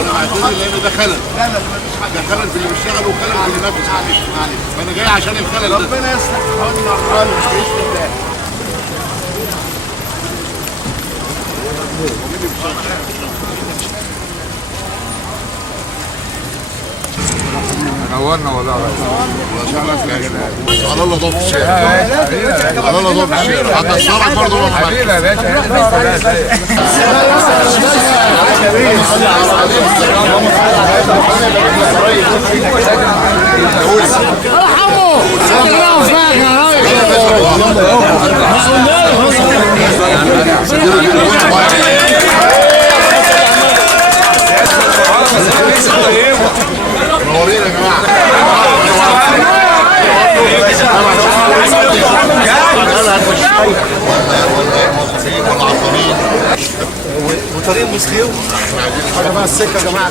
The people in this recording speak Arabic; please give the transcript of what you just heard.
انا بعتذر لان ده خلل. لا لا مفيش حاجه. ده خلل في اللي بيشتغل وخلل في اللي بينافس. معلش فانا جاي عشان الخلل ده. ربنا يصلح حالنا خالص باذن الله. نورنا والله. على الله ضبط الشارع. على الله ضبط الشارع. حتى الصرع برضه حبيبي يا باشا. منورين يا جماعه. وطريق مسلم حاجه بقى السكه يا جماعه.